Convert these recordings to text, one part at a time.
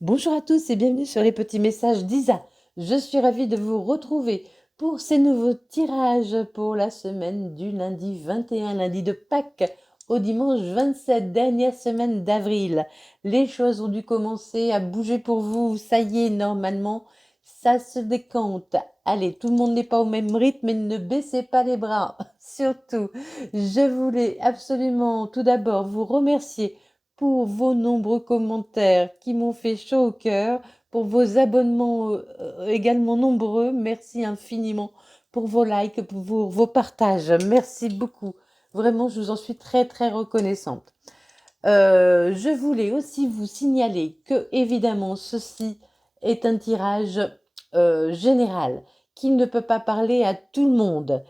Bonjour à tous et bienvenue sur les petits messages d'Isa. Je suis ravie de vous retrouver pour ces nouveaux tirages pour la semaine du lundi 21, lundi de Pâques, au dimanche 27, dernière semaine d'avril. Les choses ont dû commencer à bouger pour vous. Ça y est, normalement, ça se décompte. Allez, tout le monde n'est pas au même rythme, mais ne baissez pas les bras. Surtout, je voulais absolument tout d'abord vous remercier pour vos nombreux commentaires qui m'ont fait chaud au cœur, pour vos abonnements également nombreux. Merci infiniment pour vos likes, pour vos partages. Merci beaucoup. Vraiment, je vous en suis très très reconnaissante. Je voulais aussi vous signaler que, évidemment, ceci est un tirage général qui ne peut pas parler à tout le monde,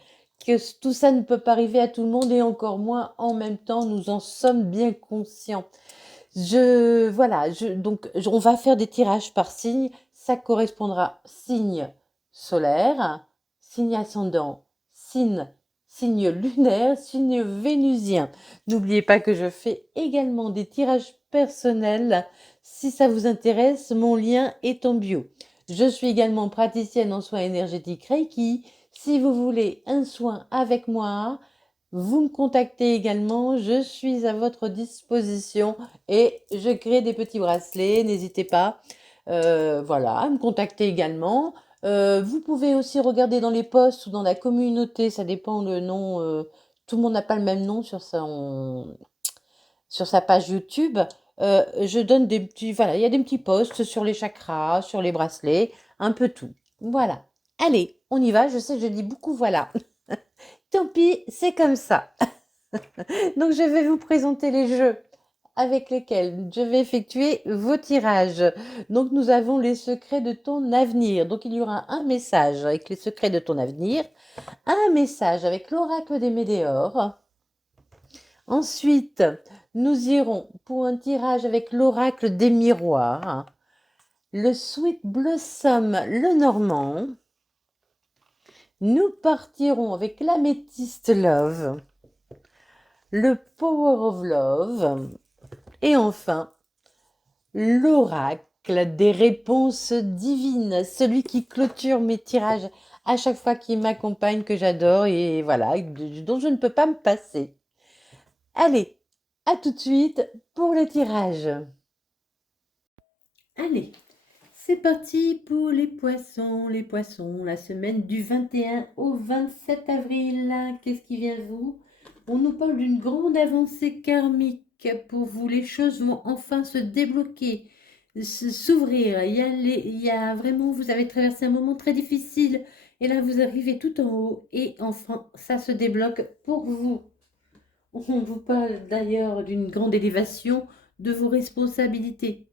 que tout ça ne peut pas arriver à tout le monde et encore moins en même temps, nous en sommes bien conscients. Voilà, on va faire des tirages par signe. Ça correspondra signe solaire, signe ascendant, signe lunaire, signe vénusien. N'oubliez pas que je fais également des tirages personnels. Si ça vous intéresse, mon lien est en bio. Je suis également praticienne en soins énergétiques Reiki. Si vous voulez un soin avec moi, vous me contactez également. Je suis à votre disposition et je crée des petits bracelets. N'hésitez pas, voilà, à me contacter également. Vous pouvez aussi regarder dans les posts ou dans la communauté, ça dépend le nom. Tout le monde n'a pas le même nom sur sa page YouTube. Je donne des petits, voilà, il y a des petits posts sur les chakras, sur les bracelets, un peu tout. Voilà. Allez, on y va. Je sais que je dis beaucoup voilà. Tant pis, c'est comme ça. Donc, je vais vous présenter les jeux avec lesquels je vais effectuer vos tirages. Donc, nous avons les secrets de ton avenir. Donc, il y aura un message avec les secrets de ton avenir, un message avec l'oracle des météores. Ensuite, nous irons pour un tirage avec l'oracle des miroirs, le Sweet Blossom, le Normand. Nous partirons avec l'améthyste Love, le Power of Love. Et enfin, l'oracle des réponses divines, celui qui clôture mes tirages à chaque fois, qui m'accompagne, que j'adore et voilà, dont je ne peux pas me passer. Allez, à tout de suite pour le tirage. Allez, c'est parti pour les poissons, la semaine du 21 au 27 avril. Qu'est-ce qui vient de vous? On nous parle d'une grande avancée karmique pour vous. Les choses vont enfin se débloquer, s'ouvrir. Il y a vraiment, vous avez traversé un moment très difficile et là vous arrivez tout en haut et enfin ça se débloque pour vous. On vous parle d'ailleurs d'une grande élévation de vos responsabilités.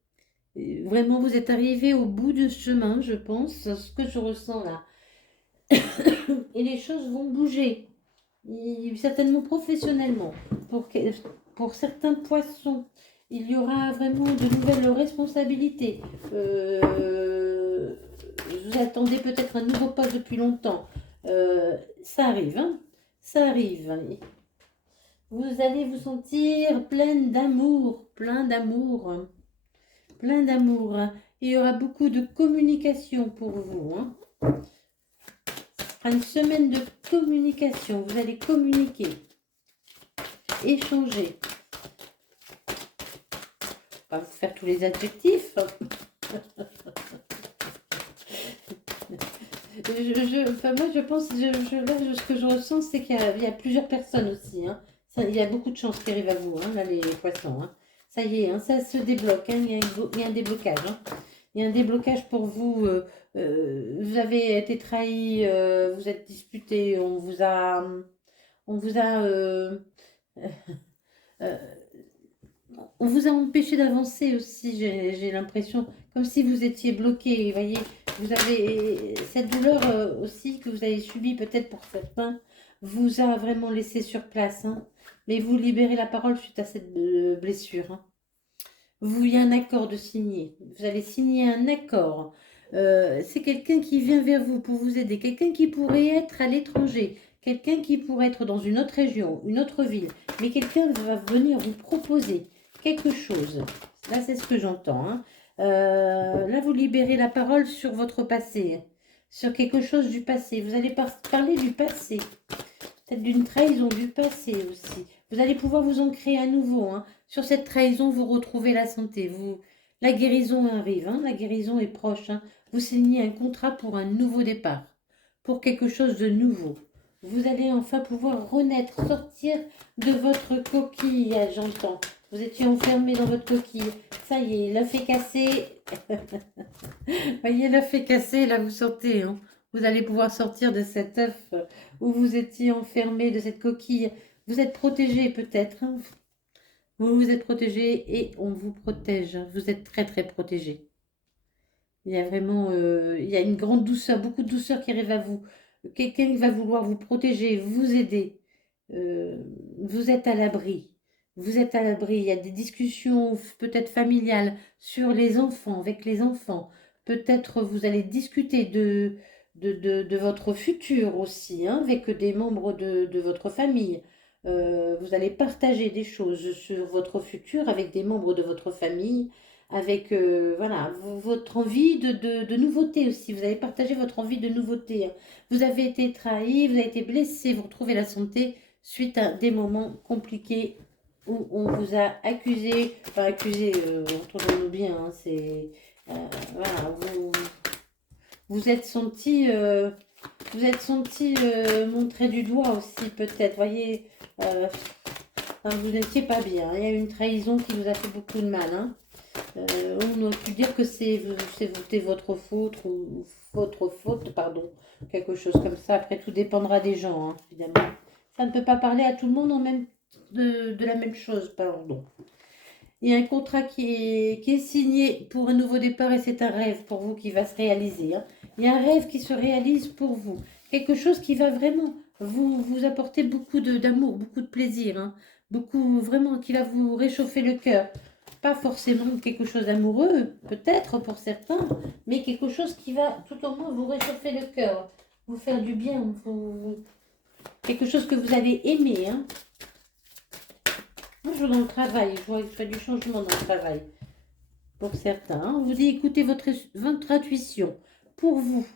Vraiment, vous êtes arrivé au bout de ce chemin, je pense, ce que je ressens là. Et les choses vont bouger, certainement professionnellement. Pour, pour certains poissons, il y aura vraiment de nouvelles responsabilités. Vous attendez peut-être un nouveau poste depuis longtemps. Ça arrive, hein? Ça arrive. Vous allez vous sentir pleine d'amour, plein d'amour. Il y aura beaucoup de communication pour vous. Ce sera une semaine de communication. Vous allez communiquer, échanger. On va vous faire tous les adjectifs. Moi, je pense, là, ce que je ressens, c'est qu'il y a plusieurs personnes aussi. Il y a beaucoup de chance qui arrivent à vous, là, les poissons. Ça y est, ça se débloque. Il y a un déblocage. Il y a un déblocage pour vous. Vous avez été trahi, vous êtes disputé, on vous a euh, on vous a empêché d'avancer aussi, j'ai l'impression, comme si vous étiez bloqué. Vous voyez, vous avez cette douleur aussi que vous avez subie peut-être pour certains, vous a vraiment laissé sur place. Mais vous libérez la parole suite à cette blessure. Il y a un accord de signer. Vous allez signer un accord. C'est quelqu'un qui vient vers vous pour vous aider. Quelqu'un qui pourrait être à l'étranger. Quelqu'un qui pourrait être dans une autre région, une autre ville. Mais quelqu'un va venir vous proposer quelque chose. Là, c'est ce que j'entends. Là, vous libérez la parole sur votre passé, sur quelque chose du passé. Vous allez parler du passé, peut-être d'une trahison du passé aussi. Vous allez pouvoir vous ancrer à nouveau, hein. Sur cette trahison, vous retrouvez la santé. La guérison arrive, hein. La guérison est proche, hein. Vous signez un contrat pour un nouveau départ, pour quelque chose de nouveau. Vous allez enfin pouvoir renaître, sortir de votre coquille, j'entends. Vous étiez enfermé dans votre coquille. Ça y est, l'œuf est cassé. Voyez, l'œuf est cassé, là vous sortez, hein. Vous allez pouvoir sortir de cet œuf où vous étiez enfermé, de cette coquille. Vous êtes protégé peut-être, hein. Vous vous êtes protégé et on vous protège. Vous êtes très très protégé. Il y a vraiment il y a une grande douceur, beaucoup de douceur qui arrive à vous. Quelqu'un qui va vouloir vous protéger, vous aider. Vous êtes à l'abri. Vous êtes à l'abri. Il y a des discussions peut-être familiales sur les enfants, avec les enfants. Peut-être vous allez discuter de votre futur aussi, hein, avec des membres de votre famille. Vous allez partager des choses sur votre futur avec des membres de votre famille, avec voilà, votre envie de nouveauté aussi. Vous allez partager votre envie de nouveauté, hein. Vous avez été trahi, vous avez été blessé, vous retrouvez la santé suite à des moments compliqués où on vous a accusé, enfin accusé, entendons-nous bien, hein, c'est voilà, vous êtes senti montré du doigt aussi peut-être, voyez, enfin, vous n'étiez pas bien. Il y a eu une trahison qui vous a fait beaucoup de mal, hein. On aurait pu dire que c'était votre faute ou votre faute, pardon, quelque chose comme ça. Après, tout dépendra des gens, hein, évidemment. Ça ne peut pas parler à tout le monde de la même chose, pardon. Il y a un contrat qui est signé pour un nouveau départ et c'est un rêve pour vous qui va se réaliser, hein. Il y a un rêve qui se réalise pour vous. Quelque chose qui va vraiment vous apporter beaucoup d'amour, beaucoup de plaisir, hein. Beaucoup, vraiment, qui va vous réchauffer le cœur. Pas forcément quelque chose d'amoureux, peut-être pour certains, mais quelque chose qui va tout au moins vous réchauffer le cœur, vous faire du bien, quelque chose que vous allez aimer, hein. Moi, je vois dans le travail, je vois du changement dans le travail. Pour certains, hein. On vous dit écoutez votre intuition. Pour vous,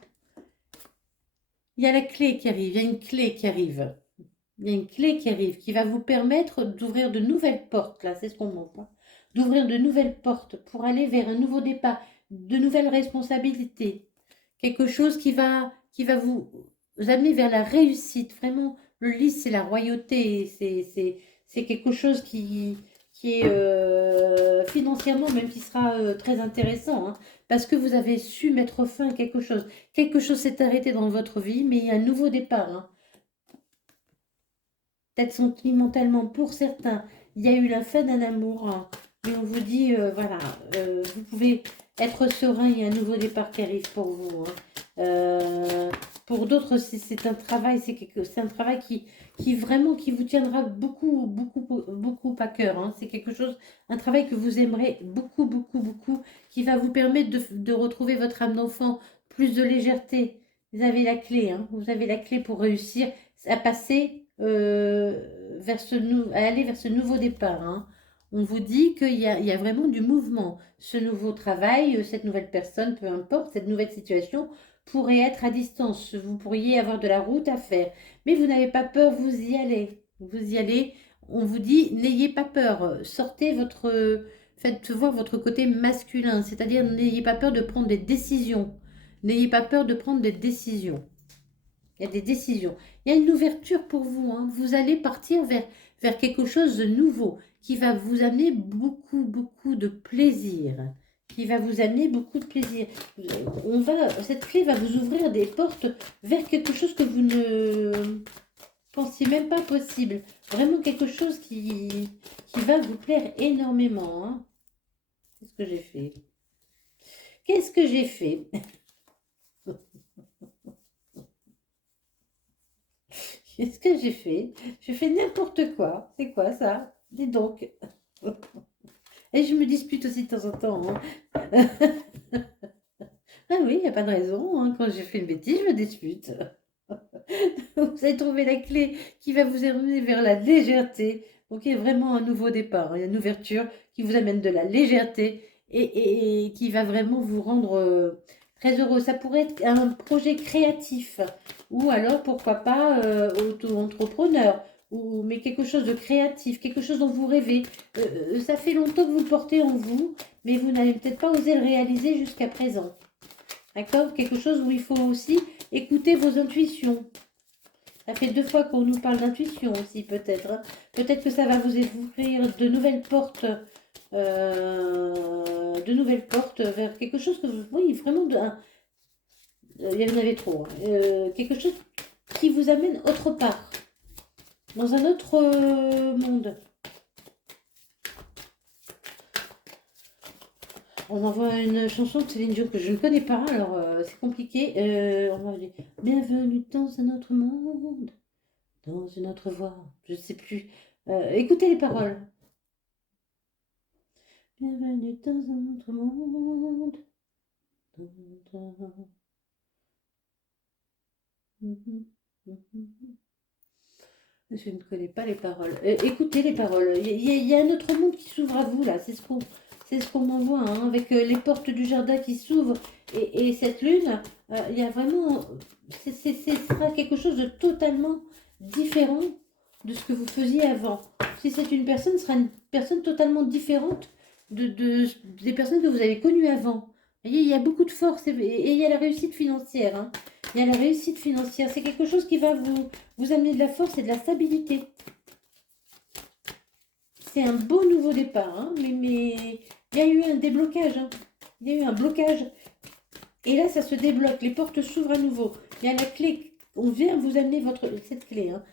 il y a la clé qui arrive, il y a une clé qui arrive. Il y a une clé qui arrive qui va vous permettre d'ouvrir de nouvelles portes, là, c'est ce qu'on montre, hein. D'ouvrir de nouvelles portes pour aller vers un nouveau départ, de nouvelles responsabilités. Quelque chose qui va vous amener vers la réussite. Vraiment, le lys, c'est la royauté. C'est quelque chose qui est financièrement, même qui sera très intéressant, hein, parce que vous avez su mettre fin à quelque chose. Quelque chose s'est arrêté dans votre vie, mais il y a un nouveau départ, hein. Peut-être sentimentalement pour certains, il y a eu la fin d'un amour, hein, mais on vous dit, voilà, vous pouvez être serein, il y a un nouveau départ qui arrive pour vous, hein. Pour d'autres, c'est un travail, c'est un travail qui vraiment qui vous tiendra beaucoup, beaucoup, beaucoup à cœur, hein. C'est quelque chose, un travail que vous aimerez beaucoup, beaucoup, beaucoup, qui va vous permettre de retrouver votre âme d'enfant, plus de légèreté. Vous avez la clé, hein, vous avez la clé pour réussir à passer à aller vers ce nouveau départ, hein. On vous dit il y a vraiment du mouvement. Ce nouveau travail, cette nouvelle personne, peu importe, cette nouvelle situation pourrait être à distance. Vous pourriez avoir de la route à faire. Mais vous n'avez pas peur, vous y allez. Vous y allez. On vous dit, n'ayez pas peur. Faites voir votre côté masculin. C'est-à-dire, n'ayez pas peur de prendre des décisions. N'ayez pas peur de prendre des décisions. Il y a des décisions. Il y a une ouverture pour vous, hein. Vous allez partir vers quelque chose de nouveau qui va vous amener beaucoup, beaucoup de plaisir. Qui va vous amener beaucoup de plaisir. Cette clé va vous ouvrir des portes vers quelque chose que vous ne pensiez même pas possible. Vraiment quelque chose qui va vous plaire énormément, hein. Qu'est-ce que j'ai fait? Qu'est-ce que j'ai fait? Qu'est-ce que j'ai fait? J'ai fait n'importe quoi. C'est quoi ça? Dis donc. Et je me dispute aussi de temps en temps, hein. Ah oui, il n'y a pas de raison, hein. Quand j'ai fait une bêtise, je me dispute. Vous avez trouvé la clé qui va vous amener vers la légèreté. Donc il y a vraiment un nouveau départ, il y a une ouverture qui vous amène de la légèreté et qui va vraiment vous rendre très heureux. Ça pourrait être un projet créatif ou alors, pourquoi pas, auto-entrepreneur, mais quelque chose de créatif, quelque chose dont vous rêvez. Ça fait longtemps que vous le portez en vous, mais vous n'avez peut-être pas osé le réaliser jusqu'à présent. D'accord? Quelque chose où il faut aussi écouter vos intuitions. Ça fait 2 fois qu'on nous parle d'intuition aussi, peut-être, hein. Peut-être que ça va vous ouvrir de nouvelles portes vers quelque chose que vous, oui, vraiment, il y en avait trop, hein. Quelque chose qui vous amène autre part, dans un autre monde. On m'envoie une chanson de Céline Dion que je ne connais pas, alors c'est compliqué. On m'a dit bienvenue dans un autre monde, dans une autre voie. Je ne sais plus. Écoutez les paroles. Bienvenue dans un autre monde. Je ne connais pas les paroles. Écoutez les paroles. Il y a un autre monde qui s'ouvre à vous là. C'est ce qu'on m'envoie, hein, avec les portes du jardin qui s'ouvrent et cette lune. Il y a vraiment. Ce sera quelque chose de totalement différent de ce que vous faisiez avant. Si c'est une personne, ce sera une personne totalement différente des personnes que vous avez connues avant. Vous voyez, il y a beaucoup de force et il y a la réussite financière, hein. Il y a la réussite financière. C'est quelque chose qui va vous amener de la force et de la stabilité. C'est un beau nouveau départ, hein, mais il y a eu un déblocage, hein. Il y a eu un blocage. Et là, ça se débloque. Les portes s'ouvrent à nouveau. Il y a la clé. On vient vous amener cette clé, hein.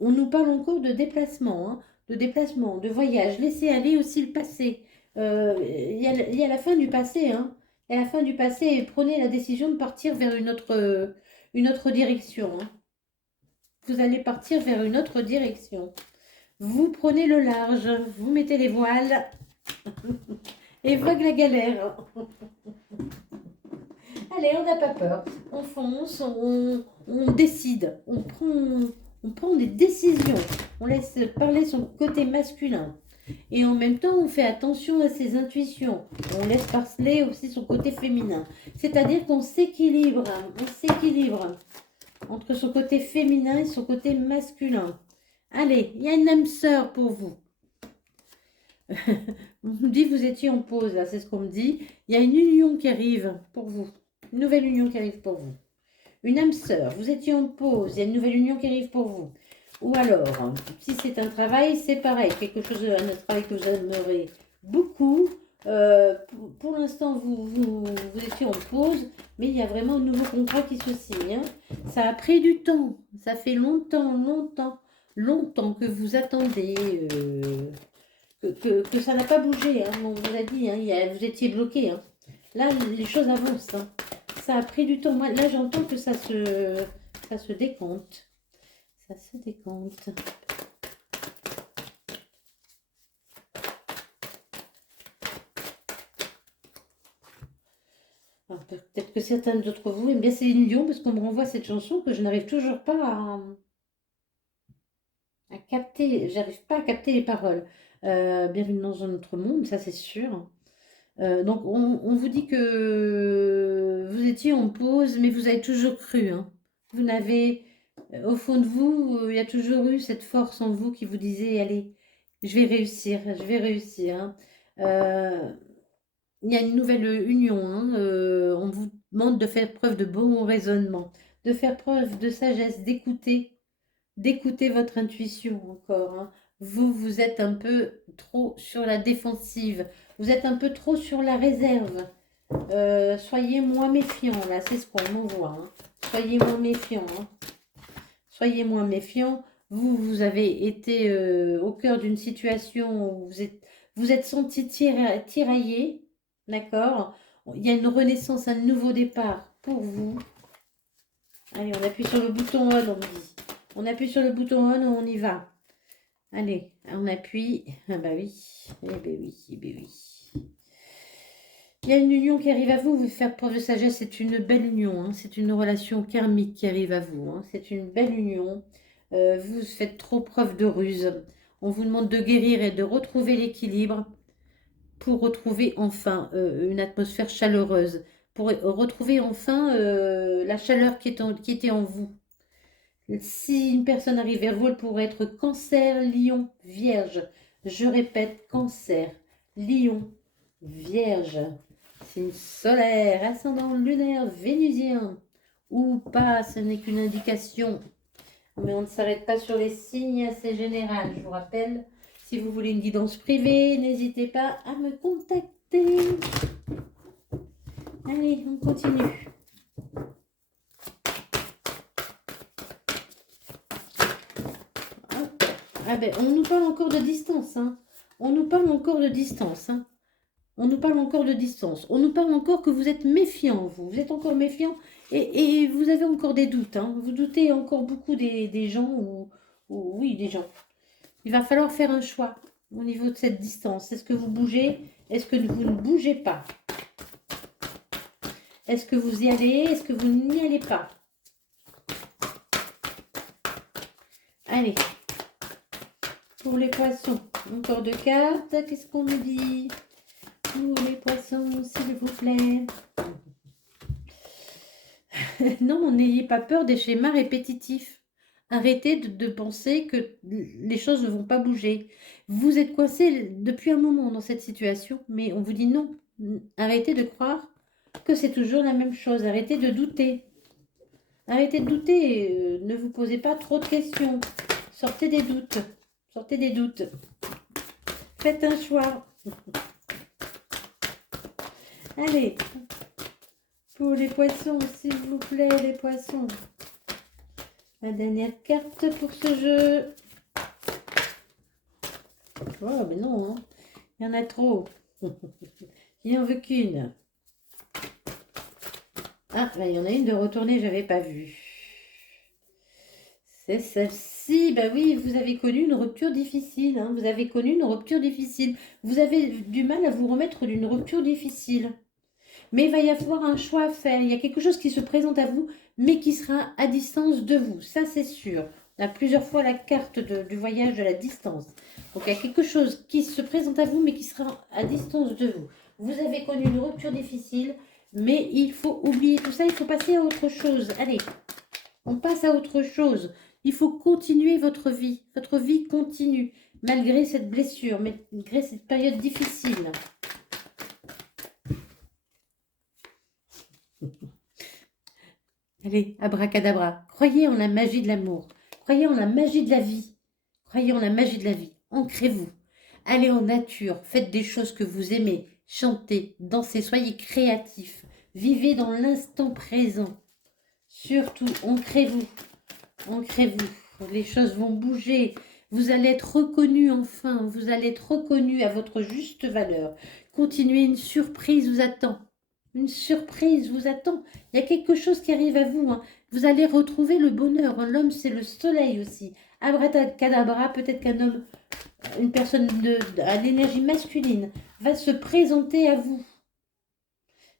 On nous parle encore de déplacement, hein, de voyage. Laissez aller aussi le passé. Il y a la fin du passé, hein. Il y a la fin du passé et prenez la décision de partir vers une autre direction, hein. Vous allez partir vers une autre direction. Vous prenez le large, vous mettez les voiles et vogue la galère. Allez, on n'a pas peur. On fonce, on décide, on prend des décisions. On laisse parler son côté masculin. Et en même temps, on fait attention à ses intuitions. On laisse parler aussi son côté féminin. C'est-à-dire qu'on s'équilibre, entre son côté féminin et son côté masculin. Allez, il y a une âme sœur pour vous. On me dit vous étiez en pause, là, c'est ce qu'on me dit. Il y a une union qui arrive pour vous. Une nouvelle union qui arrive pour vous. Une âme sœur, vous étiez en pause, il y a une nouvelle union qui arrive pour vous. Ou alors, si c'est un travail, c'est pareil. Quelque chose, un travail que vous aimerez beaucoup. Pour l'instant, vous étiez en pause, mais il y a vraiment un nouveau contrat qui se signe, hein. Ça a pris du temps. Ça fait longtemps, longtemps, longtemps que vous attendez, que ça n'a pas bougé, hein. On vous a dit, hein, vous étiez bloqué, hein. Là, les choses avancent, hein. Ça a pris du temps. Moi, là, j'entends que ça se décompte. Ça se décompte. Alors, peut-être que certains d'entre vous aiment bien Céline Dion parce qu'on me renvoie cette chanson que je n'arrive toujours pas à capter. J'arrive pas à capter les paroles. Bienvenue dans un autre monde, ça c'est sûr. Donc, on vous dit que vous étiez en pause, mais vous avez toujours cru, hein. Vous n'avez, au fond de vous, il y a toujours eu cette force en vous qui vous disait, allez, je vais réussir, je vais réussir, hein. Euh, il y a une nouvelle union, hein. On vous demande de faire preuve de bon raisonnement, de faire preuve de sagesse, d'écouter votre intuition encore, hein. Vous êtes un peu trop sur la défensive. Vous êtes un peu trop sur la réserve. Soyez moins méfiants, là, c'est ce qu'on m'envoie, hein. Soyez moins méfiants, hein. Soyez moins méfiants. Vous avez été au cœur d'une situation où vous êtes senti tiraillé, d'accord? Il y a une renaissance, un nouveau départ pour vous. Allez, on appuie sur le bouton on, on me dit. On appuie sur le bouton on, on y va. Allez, on appuie. Ah bah oui, eh ben oui, eh ben oui. Il y a une union qui arrive à vous, vous faire preuve de sagesse, c'est une belle union, hein. C'est une relation karmique qui arrive à vous, hein. C'est une belle union. Vous faites trop preuve de ruse. On vous demande de guérir et de retrouver l'équilibre pour retrouver enfin une atmosphère chaleureuse, pour retrouver enfin la chaleur qui était en vous. Si une personne arrive vers vous, elle pourrait être Cancer, Lion, Vierge. Je répète, Cancer, Lion, Vierge. Signe solaire, ascendant lunaire, vénusien. Ou pas, ce n'est qu'une indication. Mais on ne s'arrête pas sur les signes, c'est général. Je vous rappelle, si vous voulez une guidance privée, n'hésitez pas à me contacter. Allez, on continue. Ah ben, on nous parle encore de distance. Hein. On nous parle encore de distance. Hein. On nous parle encore de distance. On nous parle encore que vous êtes méfiant, vous. Vous êtes encore méfiant et vous avez encore des doutes. Hein. Vous doutez encore beaucoup des gens ou oui, des gens. Il va falloir faire un choix au niveau de cette distance. Est-ce que vous bougez? Est-ce que vous ne bougez pas? Est-ce que vous y allez? Est-ce que vous n'y allez pas? Allez. Pour les poissons, encore deux cartes. Qu'est-ce qu'on nous dit? Pour les poissons, s'il vous plaît. Non, n'ayez pas peur des schémas répétitifs. Arrêtez de penser que les choses ne vont pas bouger. Vous êtes coincé depuis un moment dans cette situation, mais on vous dit non. Arrêtez de croire que c'est toujours la même chose. Arrêtez de douter. Arrêtez de douter. Ne vous posez pas trop de questions. Sortez des doutes. Sortez des doutes. Faites un choix. Allez. Pour les poissons, s'il vous plaît, les poissons. La dernière carte pour ce jeu. Oh, mais non, hein. Il y en a trop. Il n'en veut qu'une. Ah, là, il y en a une de retournée, je n'avais pas vu. C'est celle-ci. Bah oui, vous avez connu une rupture difficile. Hein. Vous avez connu une rupture difficile. Vous avez du mal à vous remettre d'une rupture difficile. Mais il va y avoir un choix à faire. Il y a quelque chose qui se présente à vous, mais qui sera à distance de vous. Ça, c'est sûr. On a plusieurs fois la carte du voyage de la distance. Donc, il y a quelque chose qui se présente à vous, mais qui sera à distance de vous. Vous avez connu une rupture difficile, mais il faut oublier tout ça. Il faut passer à autre chose. Allez, on passe à autre chose. Il faut continuer votre vie. Votre vie continue, malgré cette blessure, malgré cette période difficile. Allez, abracadabra. Croyez en la magie de l'amour. Croyez en la magie de la vie. Croyez en la magie de la vie. Ancrez-vous. Allez en nature. Faites des choses que vous aimez. Chantez, dansez, soyez créatifs. Vivez dans l'instant présent. Surtout, ancrez-vous. Ancrez-vous. Les choses vont bouger. Vous allez être reconnu enfin. Vous allez être reconnu à votre juste valeur. Continuez, une surprise vous attend. Une surprise vous attend. Il y a quelque chose qui arrive à vous. Hein. Vous allez retrouver le bonheur. Hein. L'homme, c'est le soleil aussi. Abracadabra, peut-être qu'un homme, une personne à l'énergie masculine, va se présenter à vous.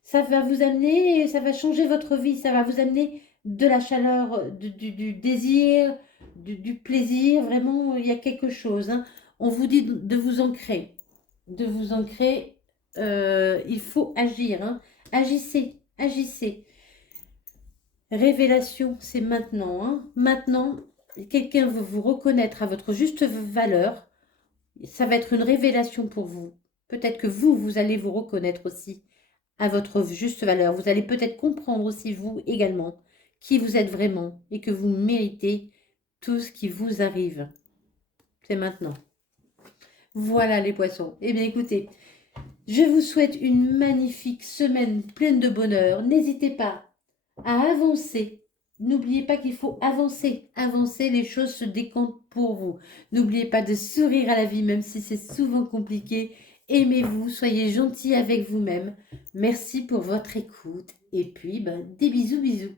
Ça va vous amener, ça va changer votre vie. Ça va vous amener de la chaleur, du désir, du plaisir. Vraiment, il y a quelque chose. Hein. On vous dit de vous ancrer. De vous ancrer. Il faut agir. Hein. Agissez, agissez. Révélation, c'est maintenant. Hein. Maintenant, quelqu'un veut vous reconnaître à votre juste valeur. Ça va être une révélation pour vous. Peut-être que vous allez vous reconnaître aussi à votre juste valeur. Vous allez peut-être comprendre aussi, vous également, qui vous êtes vraiment et que vous méritez tout ce qui vous arrive. C'est maintenant. Voilà les poissons. Eh bien, écoutez, je vous souhaite une magnifique semaine pleine de bonheur. N'hésitez pas à avancer. N'oubliez pas qu'il faut avancer. Avancer, les choses se décantent pour vous. N'oubliez pas de sourire à la vie, même si c'est souvent compliqué. Aimez-vous, soyez gentils avec vous-même. Merci pour votre écoute. Et puis, des bisous, bisous.